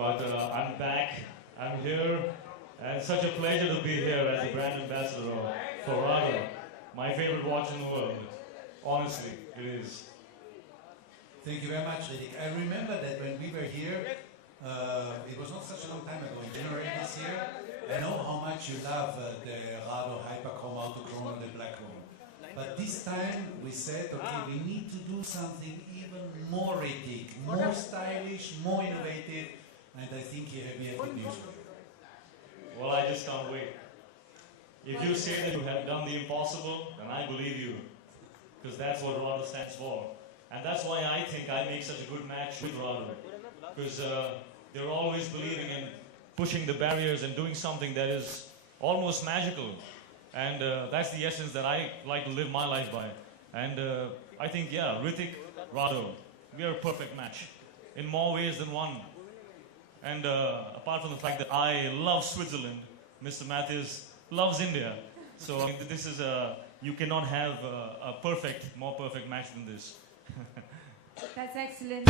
But I'm back, I'm here, and such a pleasure to be here as the brand ambassador for Rado, my favorite watch in the world. Honestly, it is. Thank you very much, Hrithik. I remember that when we were here, it was not such a long time ago, in January this year. I know how much you love the Rado Hyperchrome, Autochrome, and the Black Chrome. But this time we said, okay, we need to do something even more Hrithik, more stylish, more innovative, and I think we have good news for you. Well, I just can't wait. If you say that you have done the impossible, then I believe you. Because that's what Rado stands for. And that's why I think I make such a good match with Rado. Because they're always believing in pushing the barriers and doing something that is almost magical. And that's the essence that I like to live my life by. And I think, yeah, Hrithik, Rado, we are a perfect match. In more ways than one. And apart from the fact that I love Switzerland, Mr. Matthews loves India. So I mean, this is you cannot have a more perfect match than this. That's excellent.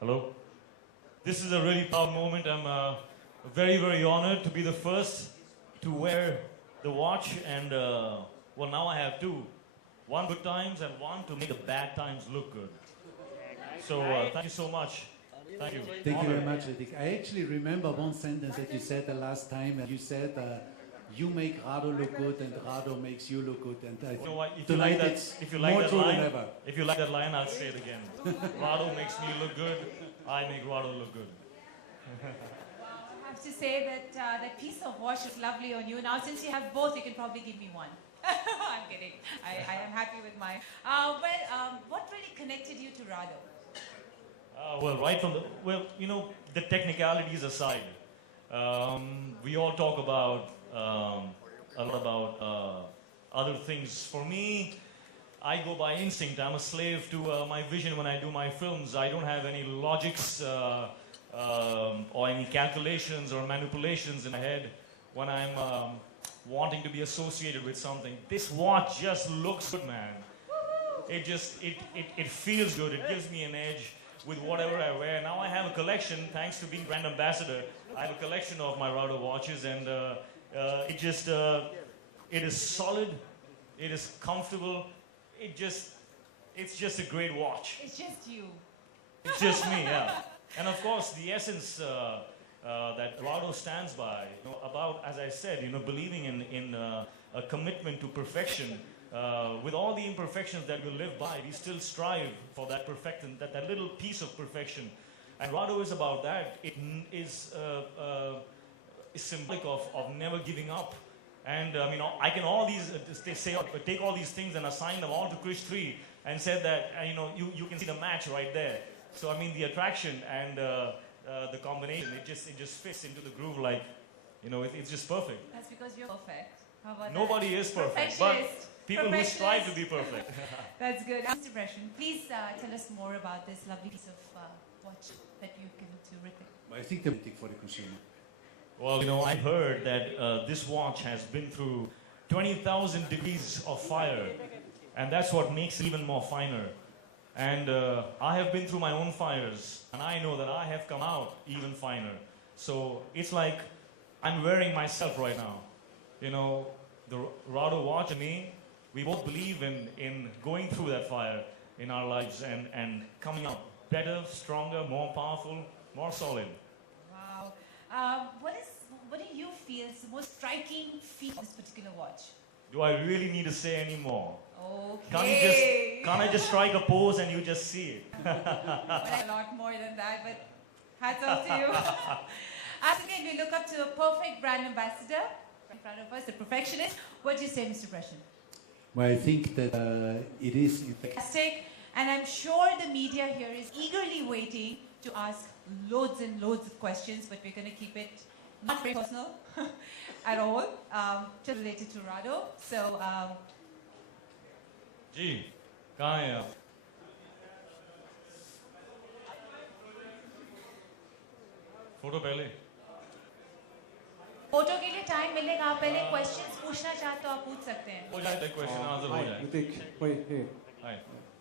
Hello. This is a really proud moment. I'm very, very honored to be the first to wear the watch. And, well, now I have two. One good times and one to make the bad times look good. So thank you so much. Thank you. Thank you very much, Hrithik. I actually remember one sentence that you said the last time. You said, you make Rado look good and Rado makes you look good. And you know what? If you like that line, I'll say it again. Rado makes me look good. I make Rado look good. I have to say that that piece of wash is lovely on you. Now, since you have both, you can probably give me one. I'm kidding. I am happy with mine. What really connected you to Rado? Well, right from you know, the technicalities aside, we all talk about a lot about other things. For me, I go by instinct. I'm a slave to my vision when I do my films. I don't have any logics or any calculations or manipulations in my head when I'm wanting to be associated with something. This watch just looks good, man. It feels good. It gives me an edge with whatever I wear. Now I have a collection, thanks to being brand ambassador. I have a collection of my Rado watches, and it is solid, it is comfortable, it's just a great watch. It's just you. It's just me, yeah. And of course, the essence that Rado stands by, you know, about, as I said, you know, believing in a commitment to perfection. With all the imperfections that we live by, we still strive for that perfection, that little piece of perfection. And Rado is about that. It is symbolic of never giving up. And I mean, I can take all these things and assign them all to Krish 3 and said that, you know, you can see the match right there. So I mean, the attraction and the combination, it just fits into the groove like, you know, it's just perfect. That's because you're perfect. How about Nobody that? is perfect. People who strive to be perfect. That's good. Mr. Breshan, please tell us more about this lovely piece of watch that you've given to Hrithik. I think they're for the consumer. Well, I heard that this watch has been through 20,000 degrees of fire, and that's what makes it even more finer. And I have been through my own fires, and I know that I have come out even finer. So it's like I'm wearing myself right now. The Rado watch and me, we both believe in going through that fire in our lives and coming out better, stronger, more powerful, more solid. Wow. What do you feel is the most striking feature of this particular watch? Do I really need to say any more? Okay. Can't I just strike a pose and you just see it? Well, a lot more than that, but hats off to you. As again, we look up to a perfect brand ambassador in front of us, the perfectionist. What do you say, Mr. Breshan? Well, I think that it is, in fact, Fantastic. And I'm sure the media here is eagerly waiting to ask loads and loads of questions, but we're going to keep it not very personal at all, just related to Rado. So, Ji, kahan hai aap? Photo pehle. Photo के लिए time मिलेगा, आप पहले questions पूछना चाहते तो आप पूछ सकते हैं. हो जाए the question answer हो Hi, जाए. Hrithik. Wait, hey. Hi.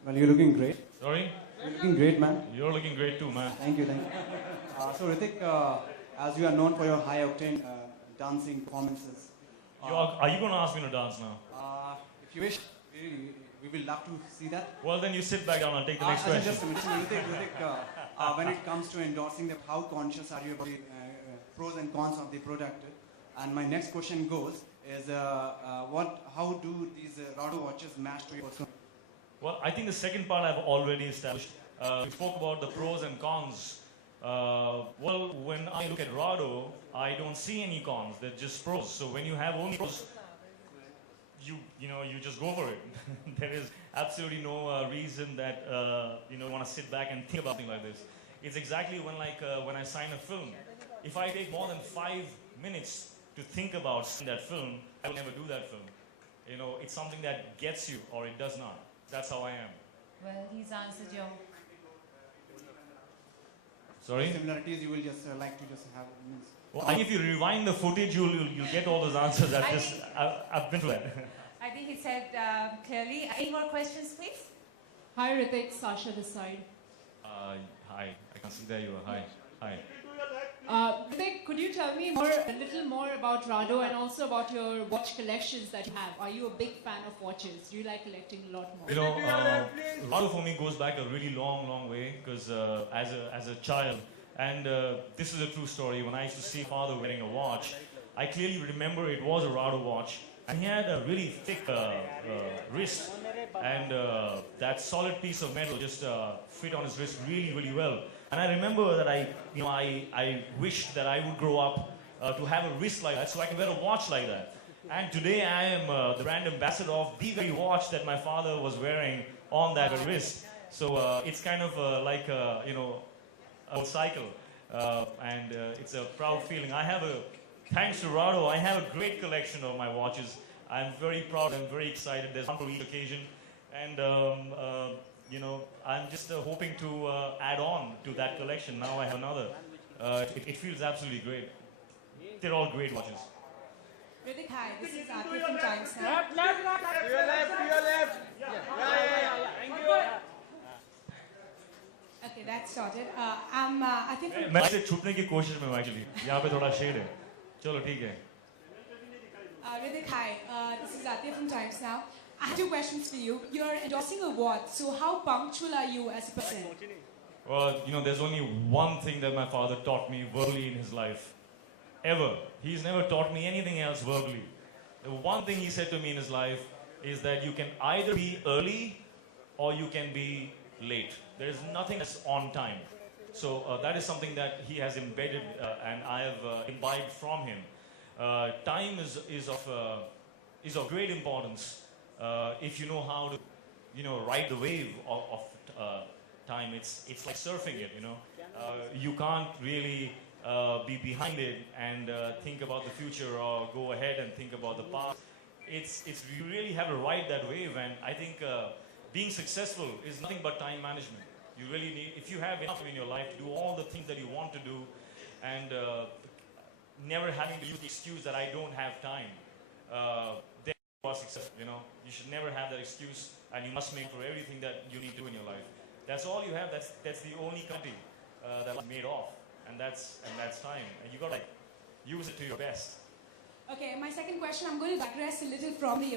Well, you're looking great. Sorry? You're looking great, man. You're looking great too, man. Thank you, thank you. So, Hrithik, as you are known for your high-octane dancing performances, Are you going to ask me to dance now? if you wish, we will love to see that. Well, then you sit back down and take the next question. Just a minute, Hrithik, when it comes to endorsing them, how conscious are you about the pros and cons of the product? And my next question goes is, how do these Rado watches match to your persona? Well, I think the second part I've already established. We spoke about the pros and cons. Well, when I look at Rado, I don't see any cons. They're just pros. So when you have only pros, you just go for it. There is absolutely no reason that you want to sit back and think about something like this. It's exactly when I sign a film. If I take more than 5 minutes to think about that film, I will never do that film. It's something that gets you or it does not. That's how I am. Well, he's answered your... Sorry? Similarities you will just like to just have. Well, if you rewind the footage, you'll get all those answers. I've been through that. I think he said clearly. Any more questions, please? Hi Hrithik, Sasha this side. Hi, I can see there you are. Hi. Hrithik, could you tell me a little more about Rado and also about your watch collections that you have? Are you a big fan of watches? Do you like collecting a lot more? Rado for me goes back a really long way because as a child, and this is a true story, when I used to see father wearing a watch, I clearly remember it was a Rado watch. And he had a really thick wrist, and that solid piece of metal just fit on his wrist really well. And I remember that I wished that I would grow up to have a wrist like that, so I can wear a watch like that. And today I am the brand ambassador of the very watch that my father was wearing on that wrist. So it's kind of like a cycle, and it's a proud feeling. Thanks to Rado, I have a great collection of my watches. I'm very proud, I'm very excited. There's one for each occasion. And, I'm just hoping to add on to that collection. Now I have another. It feels absolutely great. They're all great watches. Hrithik, hi, this is Aarti from Times Now. To your left. Thank you. Okay, that started. I'm Aarti from... मैं से छुपने की कोशिश में हूँ actually. यहाँ पे थोड़ा shade है. चलो ठीक है. Hrithik, hi, this is Aarti from Times Now. I have 2 questions for you. You're endorsing a watch, so how punctual are you as a person? Well, there's only one thing that my father taught me verbally in his life. Ever. He's never taught me anything else verbally. The one thing he said to me in his life is that you can either be early or you can be late. There is nothing that's on time. So that is something that he has embedded and I have imbibed from him. Time is of great importance if you know how to, ride the wave of time. It's like surfing it. You can't really be behind it and think about the future or go ahead and think about the past. you really have to ride that wave, and I think being successful is nothing but time management. You really need, if you have enough in your life to do all the things that you want to do, and never having to use the excuse that I don't have time, then you are successful. You know, you should never have that excuse, and you must make for everything that you need to do in your life. That's all you have. That's the only country that was made of, and that's time. And you got to use it to your best. Okay, my second question, I'm going to digress a little from the